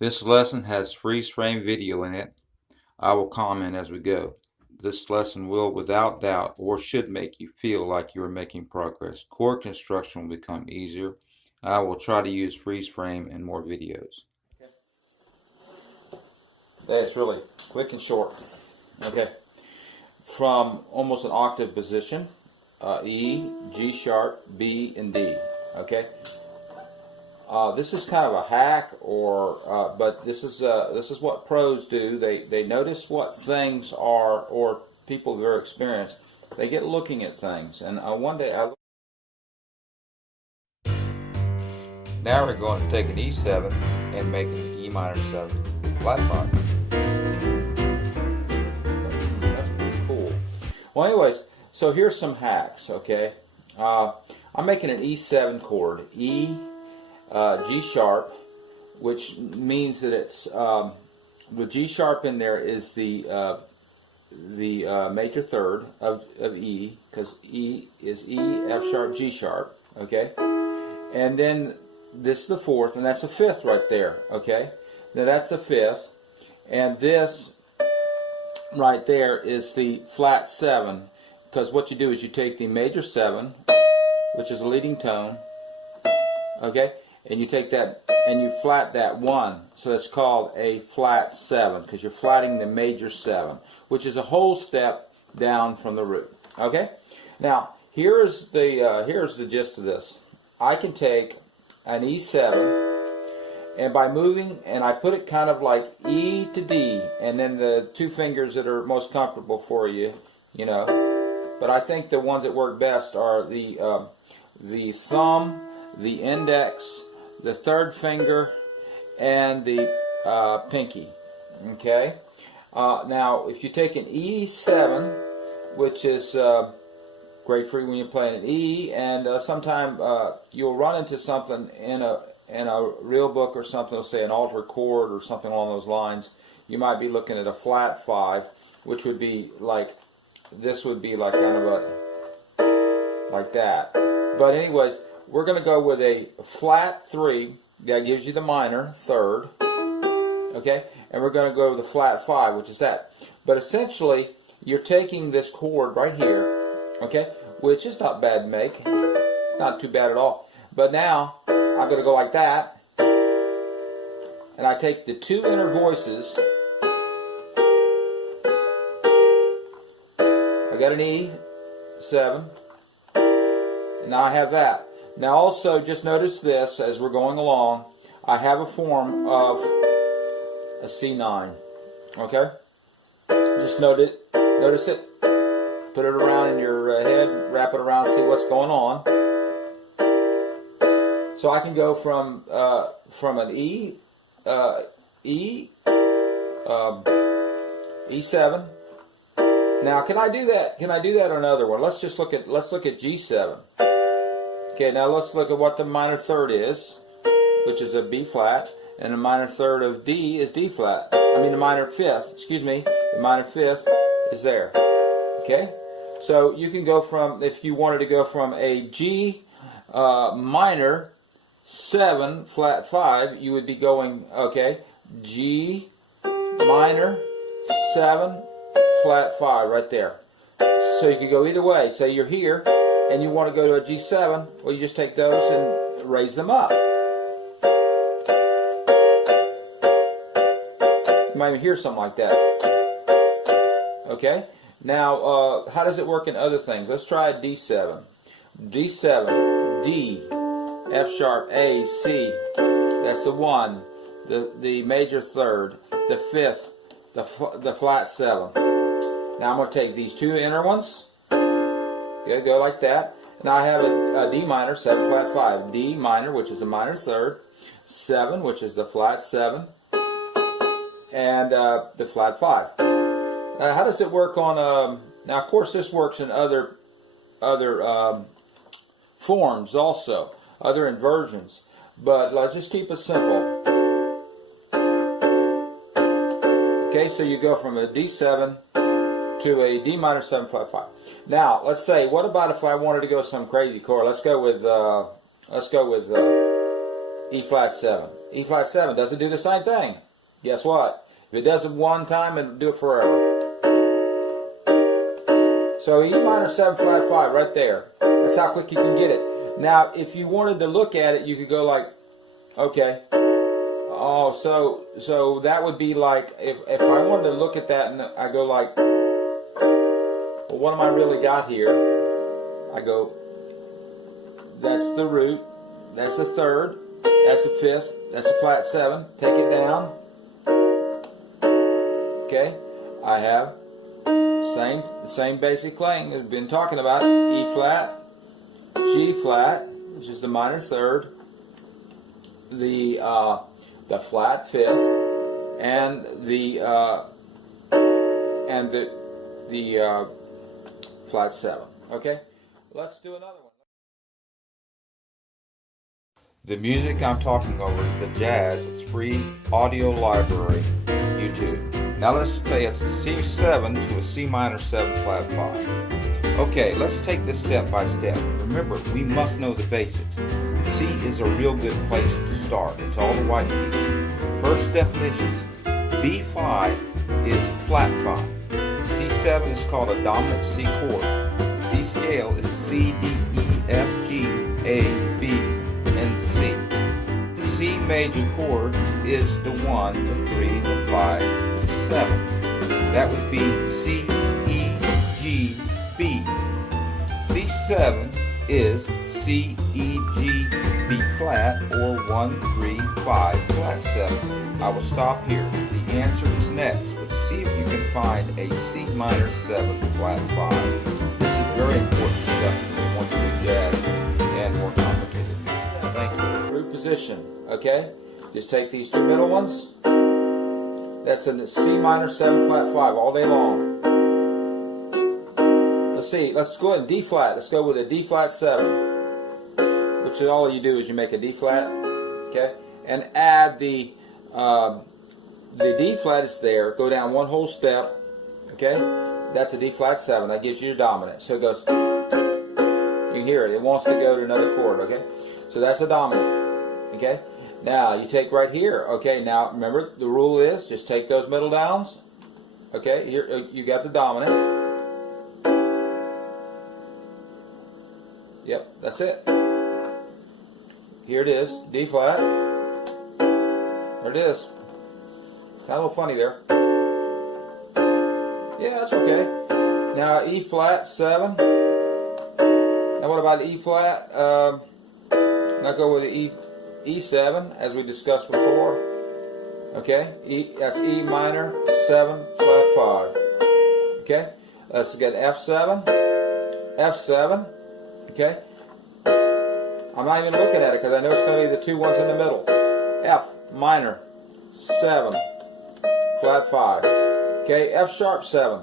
This lesson has freeze frame video in it. I will comment as we go. This lesson will, without doubt, or should make you feel like you are making progress. Chord construction will become easier. I will try to use freeze frame in more videos. That's really quick and short. Okay. From almost an octave position, E, G sharp, B, and D. Okay. This is kind of a hack, but this is what pros do. They notice what things are, or people who are experienced, they get looking at things. And one day now we're going to take an E7 and make an E minor 7 flat 5. That's pretty cool. Well, anyways, so here's some hacks. Okay, I'm making an E7 chord, E. G sharp, which means that it's the G sharp in there is the major third of E, because E is E, F sharp, G sharp. Okay, and then this is the fourth, and that's a fifth right there. Okay, now that's a fifth, and this right there is the flat 7, because what you do is you take the major 7, which is a leading tone. Okay. And you take that and you flat that 1, so it's called a flat 7, because you're flatting the major 7, which is a whole step down from the root. Okay. Now here's the gist of this. I can take an E7, and by moving, and I put it kind of like E to D, and then the two fingers that are most comfortable for you, you know. But I think the ones that work best are the thumb, the index, the third finger, and the pinky. Okay. Now, if you take an E7, which is great for you when you're playing an E, and sometime you'll run into something in a real book or something, let's say an altered chord or something along those lines. You might be looking at a flat 5, which would be like, this would be like kind of a, like that. But anyways, we're going to go with a flat 3. That gives you the minor third. Okay? And we're going to go with the flat 5, which is that. But essentially, you're taking this chord right here, okay, which is not bad to make. Not too bad at all. But now, I'm going to go like that. And I take the two inner voices. I got an E7. And now I have that. Now also, just notice this as we're going along. I have a form of a C9. Okay? Just notice it. Put it around in your head, wrap it around, see what's going on. So I can go from an E7. Now, can I do that? Can I do that on another one? Let's look at G7. Okay, now let's look at what the minor third is, which is a B flat, and the minor third of D is D flat. I mean the minor fifth, excuse me, the minor fifth is there. Okay? So you can go from, if you wanted to go from a G minor 7 flat 5, you would be going, okay, G minor 7 flat 5 right there. So you could go either way. Say you're here and you want to go to a G7, well, you just take those and raise them up. You might even hear something like that. Okay? Now, how does it work in other things? Let's try a D7. D7, D, F sharp, A, C. That's the 1, the major third, the fifth, the flat 7. Now I'm going to take these two inner ones. Okay, go like that. Now I have a D minor 7 flat 5. D minor, which is the minor third. 7, which is the flat 7. And the flat 5. How does it work on... now, of course, this works in other forms also. Other inversions. But let's just keep it simple. Okay, so you go from a D7 to a D minor 7 flat 5. Now, let's say, what about if I wanted to go some crazy chord? Let's go with E flat 7. E flat 7. Does it do the same thing? Guess what? If it does it one time, it'll do it forever. So E minor 7 flat 5 right there. That's how quick you can get it. Now, if you wanted to look at it, you could go like, okay. Oh, so that would be like, if I wanted to look at that and I go like, well, what am I really got here? I go, that's the root, that's the third, that's the fifth, that's a flat 7. Take it down. Okay, I have the same basic thing we've been talking about. E flat, G flat, which is the minor third, the flat fifth, and the flat 7. Okay, let's do another one. The music I'm talking over is the Jazz. It's free audio library, YouTube. Now let's say it's a C7 to a C minor 7 flat 5. Okay, let's take this step by step. Remember, we must know the basics. C is a real good place to start. It's all the white keys. First definitions. B5 is flat 5. C7 is called a dominant C chord. C scale is C, D, E, F, G, A, B, and C. C major chord is the 1, the 3, the 5, the 7. That would be C, E, G, B. C7 is C, E, G, B flat, or 1, 3, 5, flat 7. I will stop here. The answer is next, but see if you can find a C minor 7 flat 5. This is very important stuff if you want to do jazz and more complicated music. Thank you. Root position, okay? Just take these two middle ones. That's a C minor 7 flat 5 all day long. Let's see, let's go ahead and D flat. Let's go with a D flat 7. Which is all you do is you make a D flat, okay? And add the D flat is there. Go down one whole step, okay? That's a D flat 7. That gives you your dominant. So it goes, you can hear it. It wants to go to another chord, okay? So that's a dominant, okay? Now you take right here, okay? Now remember the rule is just take those middle downs, okay? Here you got the dominant. Yep, that's it. Here it is, D flat. There it is. Sounds a little funny there. Yeah, that's okay. Now E flat 7. Now what about E flat? Now go with the E7 as we discussed before. Okay, that's E minor 7 flat 5. Okay, let's get F7. F7. Okay. I'm not even looking at it because I know it's going to be the two ones in the middle. F minor 7 flat 5. Okay, F sharp 7.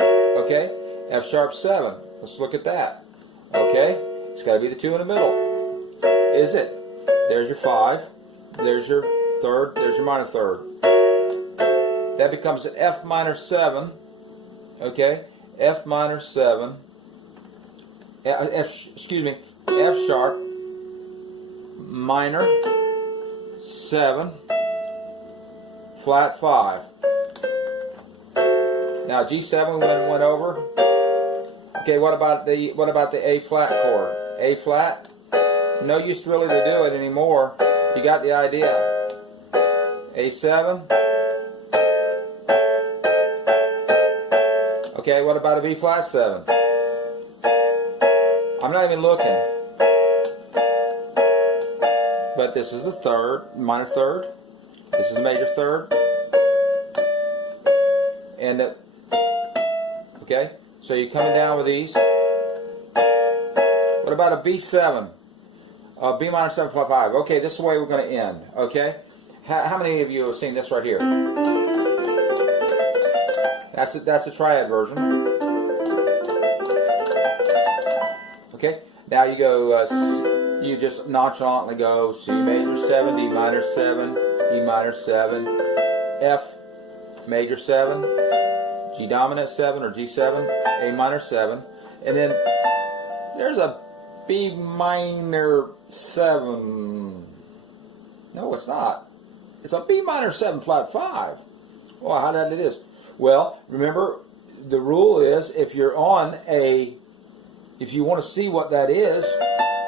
Okay, F sharp 7. Let's look at that. Okay, it's got to be the two in the middle. Is it? There's your 5. There's your third. There's your minor third. That becomes an F minor 7. Okay, F minor 7. F sharp minor 7 flat 5. Now G7 went over. Okay, what about the A flat chord? A flat? No use really to do it anymore. You got the idea. A7. Okay, what about a B flat 7? I'm not even looking. But this is the third, minor third. This is the major third. And okay, so you're coming down with these. What about a B7? B minor 7 flat 5. Okay, this is the way we're going to end. Okay, how many of you have seen this right here? That's the triad version. Okay, now you go, you just nonchalantly go C major 7, D minor 7, E minor 7, F major 7, G dominant 7 or G7, A minor 7, and then there's a B minor 7. No, it's not. It's a B minor 7 flat 5. Well, how did it is? Well, remember, the rule is if you're on a, if you want to see what that is,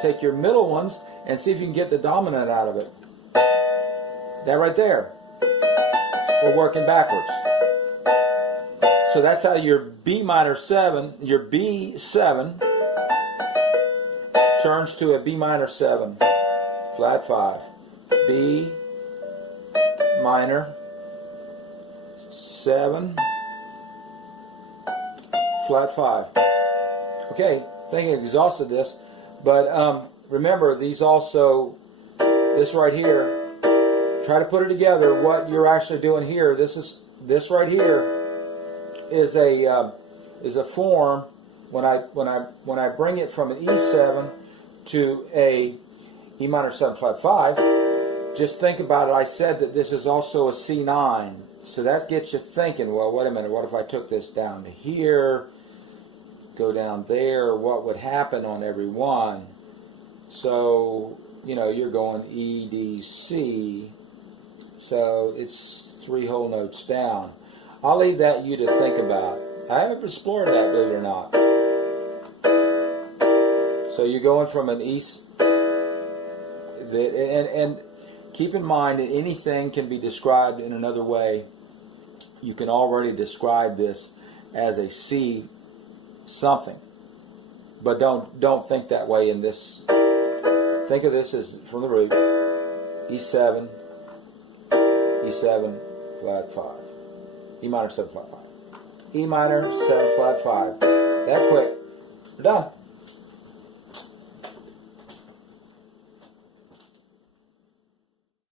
take your middle ones and see if you can get the dominant out of it. That right there. We're working backwards. So that's how your B minor 7, your B7 turns to a B minor 7 flat 5. B minor 7 flat 5. Okay, I think I exhausted this, but remember these also, this right here, try to put it together. What you're actually doing here, this right here is a form. When I bring it from an E7 to a E minor 7 flat 5, just think about it. I said that this is also a C9, so that gets you thinking. Well, wait a minute. What if I took this down to here, go down there? What would happen on every one? So you know you're going E, D, C. So it's 3 whole notes down. I'll leave that you to think about. I haven't explored that, believe it or not. So you're going from an E, and keep in mind that anything can be described in another way. You can already describe this as a C something, but don't think that way in this. Think of this as from the root E7, E7 flat 5, E minor 7 flat 5, E minor 7 flat 5. That quick. We're done.